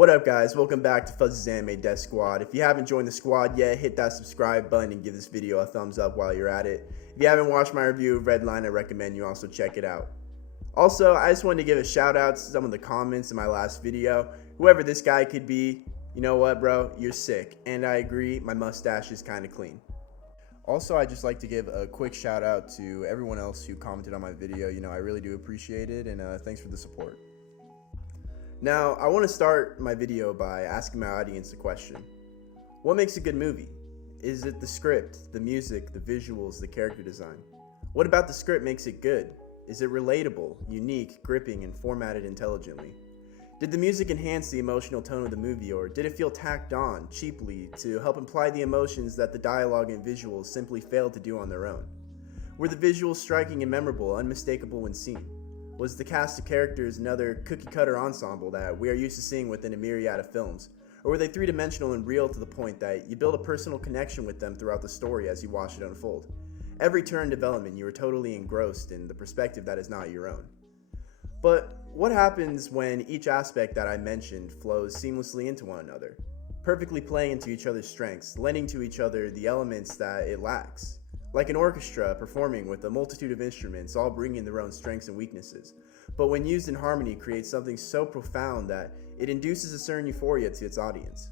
What up, guys? Welcome back to Fuzzy's Anime Death Squad. If you haven't joined the squad yet, hit that subscribe button and give this video a thumbs up while you're at it. If you haven't watched my review of Redline, I recommend you also check it out. Also, I just wanted to give a shout out to some of the comments in my last video. Whoever this guy could be, you know what, bro? You're sick. And I agree, my mustache is kind of clean. Also, I'd just like to give a quick shout out to everyone else who commented on my video. I really do appreciate it, and thanks for the support. Now, I want to start my video by asking my audience a question. What makes a good movie? Is it the script, the music, the visuals, the character design? What about the script makes it good? Is it relatable, unique, gripping, and formatted intelligently? Did the music enhance the emotional tone of the movie, or did it feel tacked on, cheaply, to help imply the emotions that the dialogue and visuals simply failed to do on their own? Were the visuals striking and memorable, unmistakable when seen? Was the cast of characters another cookie-cutter ensemble that we are used to seeing within a myriad of films? Or were they three-dimensional and real to the point that you build a personal connection with them throughout the story as you watch it unfold? Every turn in development, you are totally engrossed in the perspective that is not your own. But what happens when each aspect that I mentioned flows seamlessly into one another, perfectly playing into each other's strengths, lending to each other the elements that it lacks? Like an orchestra performing with a multitude of instruments, all bringing their own strengths and weaknesses, but when used in harmony creates something so profound that it induces a certain euphoria to its audience.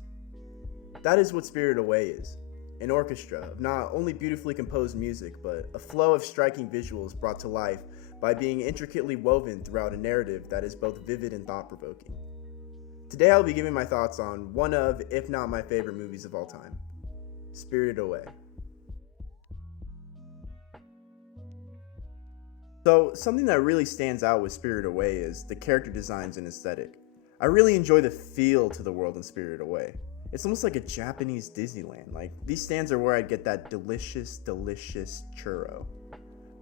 That is what Spirited Away is, an orchestra of not only beautifully composed music, but a flow of striking visuals brought to life by being intricately woven throughout a narrative that is both vivid and thought-provoking. Today I'll be giving my thoughts on one of, if not my favorite movies of all time, Spirited Away. So, something that really stands out with Spirited Away is the character designs and aesthetic. I really enjoy the feel to the world in Spirited Away. It's almost like a Japanese Disneyland. Like, these stands are where I'd get that delicious churro.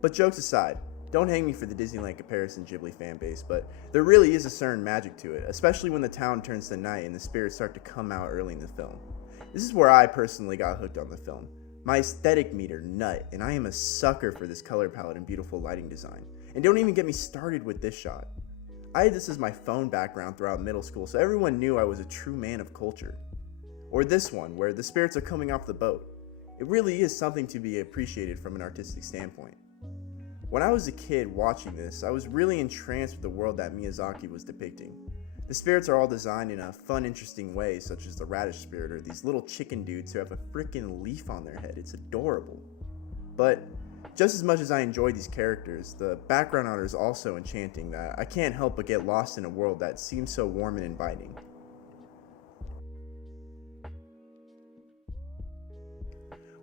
But jokes aside, don't hang me for the Disneyland comparison, Ghibli fanbase, but there really is a certain magic to it, especially when the town turns to night and the spirits start to come out early in the film. This is where I personally got hooked on the film. My aesthetic meter nut, and I am a sucker for this color palette and beautiful lighting design. And don't even get me started with this shot. I had this as my phone background throughout middle school, so everyone knew I was a true man of culture. Or this one, where the spirits are coming off the boat. It really is something to be appreciated from an artistic standpoint. When I was a kid watching this, I was really entranced with the world that Miyazaki was depicting. The spirits are all designed in a fun, interesting way, such as the radish spirit or these little chicken dudes who have a freaking leaf on their head. It's adorable. But just as much as I enjoy these characters, the background art is also enchanting that I can't help but get lost in a world that seems so warm and inviting.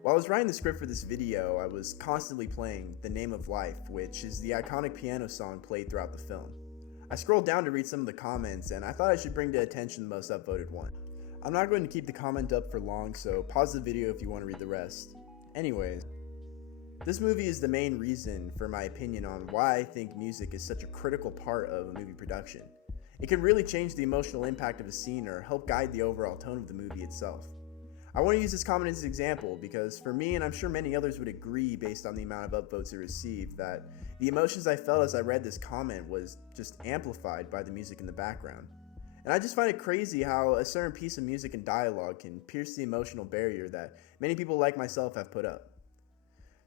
While I was writing the script for this video, I was constantly playing The Name of Life, which is the iconic piano song played throughout the film. I scrolled down to read some of the comments, and I thought I should bring to attention the most upvoted one. I'm not going to keep the comment up for long, so pause the video if you want to read the rest. Anyways, this movie is the main reason for my opinion on why I think music is such a critical part of a movie production. It can really change the emotional impact of a scene or help guide the overall tone of the movie itself. I want to use this comment as an example because for me, and I'm sure many others would agree based on the amount of upvotes it received, that the emotions I felt as I read this comment was just amplified by the music in the background. And I just find it crazy how a certain piece of music and dialogue can pierce the emotional barrier that many people like myself have put up.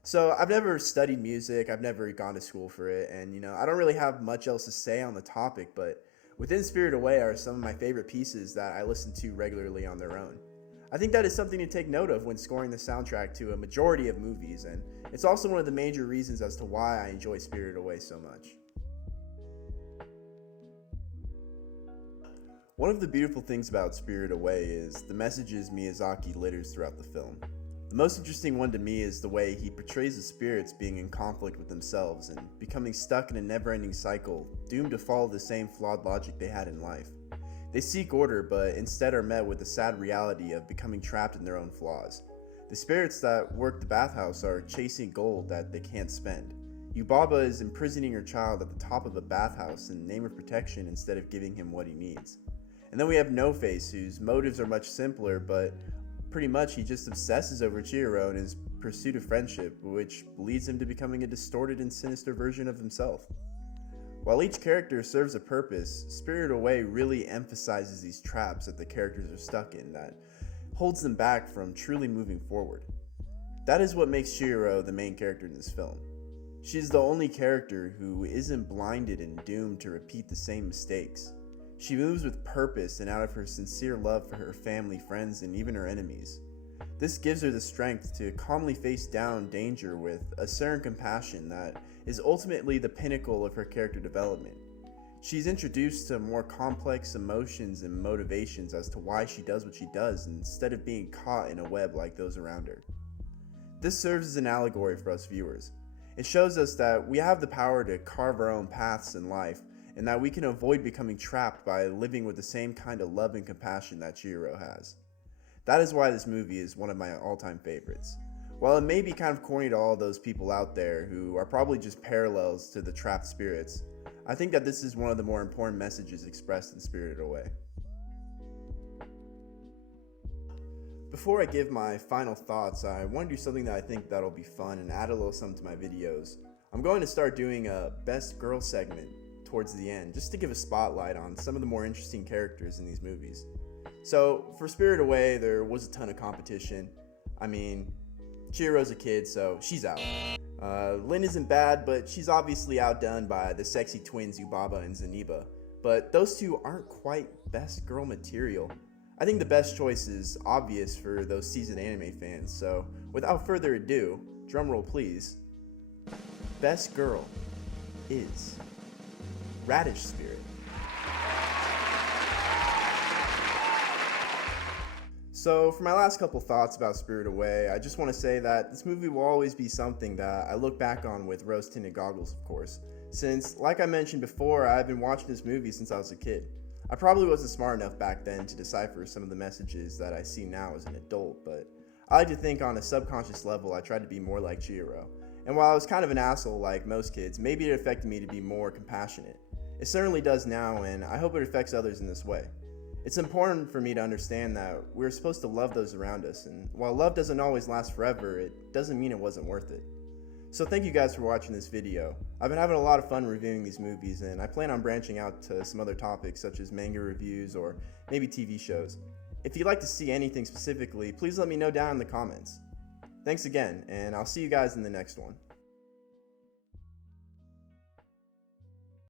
So I've never studied music, I've never gone to school for it, and I don't really have much else to say on the topic, but within Spirited Away are some of my favorite pieces that I listen to regularly on their own. I think that is something to take note of when scoring the soundtrack to a majority of movies, and it's also one of the major reasons as to why I enjoy Spirited Away so much. One of the beautiful things about Spirited Away is the messages Miyazaki litters throughout the film. The most interesting one to me is the way he portrays the spirits being in conflict with themselves and becoming stuck in a never-ending cycle, doomed to follow the same flawed logic they had in life. They seek order, but instead are met with the sad reality of becoming trapped in their own flaws. The spirits that work the bathhouse are chasing gold that they can't spend. Yubaba is imprisoning her child at the top of a bathhouse in the name of protection instead of giving him what he needs. And then we have No Face, whose motives are much simpler, but pretty much he just obsesses over Chihiro and his pursuit of friendship, which leads him to becoming a distorted and sinister version of himself. While each character serves a purpose, Spirited Away really emphasizes these traps that the characters are stuck in that holds them back from truly moving forward. That is what makes Chihiro the main character in this film. She's the only character who isn't blinded and doomed to repeat the same mistakes. She moves with purpose and out of her sincere love for her family, friends, and even her enemies. This gives her the strength to calmly face down danger with a certain compassion that is ultimately the pinnacle of her character development. She's introduced to more complex emotions and motivations as to why she does what she does instead of being caught in a web like those around her. This serves as an allegory for us viewers. It shows us that we have the power to carve our own paths in life and that we can avoid becoming trapped by living with the same kind of love and compassion that Chihiro has. That is why this movie is one of my all-time favorites. While it may be kind of corny to all those people out there who are probably just parallels to the trapped spirits, I think that this is one of the more important messages expressed in Spirited Away. Before I give my final thoughts, I want to do something that I think that'll be fun and add a little something to my videos. I'm going to start doing a Best Girl segment towards the end, just to give a spotlight on some of the more interesting characters in these movies. So, for Spirited Away, there was a ton of competition. I mean, Chihiro's a kid, so she's out. Lynn isn't bad, but she's obviously outdone by the sexy twins Yubaba and Zeniba. But those two aren't quite best girl material. I think the best choice is obvious for those seasoned anime fans, so without further ado, drumroll please, best girl is Radish Spirit. So for my last couple thoughts about Spirited Away, I just want to say that this movie will always be something that I look back on with rose-tinted goggles, of course, since, like I mentioned before, I've been watching this movie since I was a kid. I probably wasn't smart enough back then to decipher some of the messages that I see now as an adult, but I like to think on a subconscious level I tried to be more like Chihiro. And while I was kind of an asshole like most kids, maybe it affected me to be more compassionate. It certainly does now, and I hope it affects others in this way. It's important for me to understand that we're supposed to love those around us, and while love doesn't always last forever, it doesn't mean it wasn't worth it. So thank you guys for watching this video. I've been having a lot of fun reviewing these movies, and I plan on branching out to some other topics such as manga reviews or maybe TV shows. If you'd like to see anything specifically, please let me know down in the comments. Thanks again, and I'll see you guys in the next one.